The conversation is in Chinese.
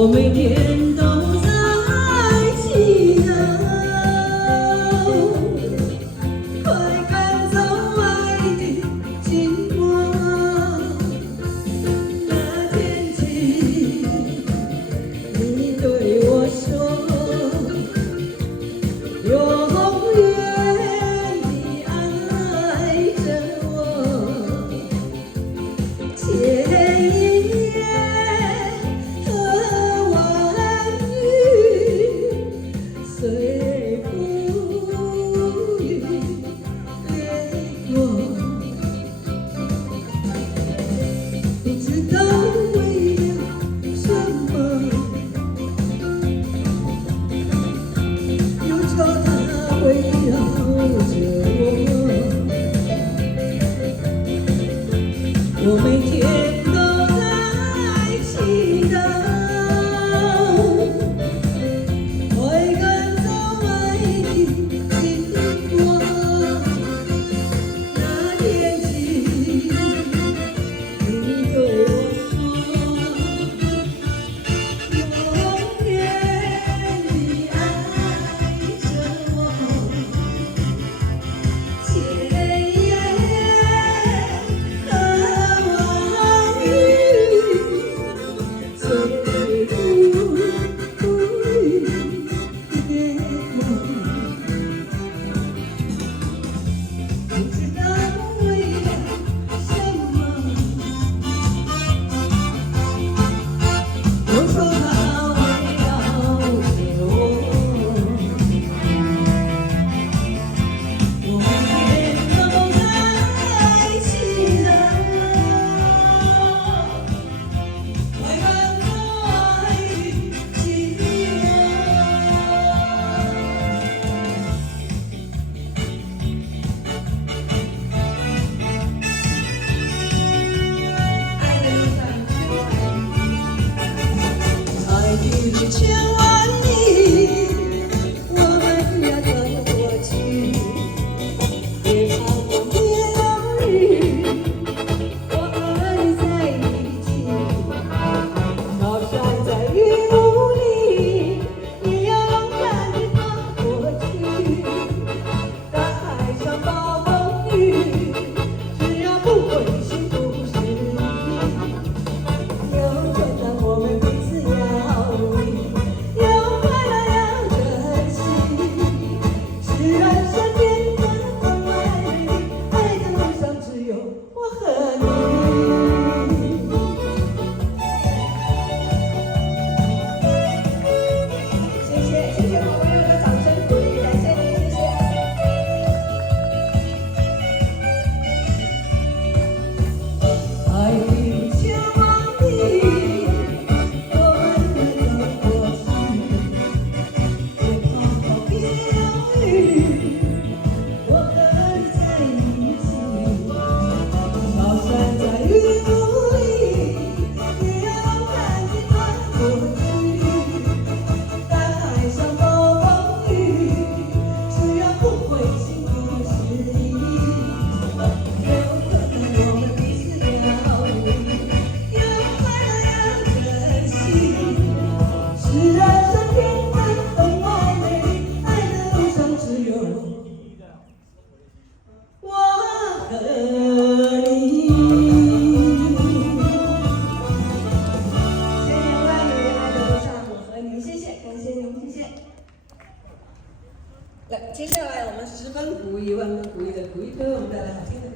我每天都在祈祷，快赶走爱的经过。那天起，你对我说，永远地爱着我。千言和万语，随风雨掠过。不知道为了什么，忧愁它围绕着我，我每天都在祈祷，快赶走爱的经过。那天起，你对我说，永远地爱着我。千言和万语，随风雨掠过。不知道为了什么，忧愁它围绕着我，我每天都在祈祷，快赶走爱的经爱的路千万里，我们要走过去，别怕风别浪雨，我和你在一起。高山在云雾里，也要勇敢地爬过去。大海上暴风雨，只要不灰心不失意。有困难我们彼此要努力，有快乐要珍惜。是人生变得分外美丽，爱的路上只有我和你。谢谢好朋友的掌声鼓励，感谢您，谢谢。爱的千万里，我们要走过去，别怕风别浪雨，我和你在一起。高山在云雾里，也要勇敢地爬过去。大海上暴风雨，只要不灰心不失意。有困难我们彼此要努力，有快乐要珍惜。是人生变得分外美丽，爱的路上只有我和你。千言万语，爱的路上我和你，谢谢，感谢您，谢谢。来，接下来我们10分鼓励，万分鼓励的鼓励歌，我们带来好听的。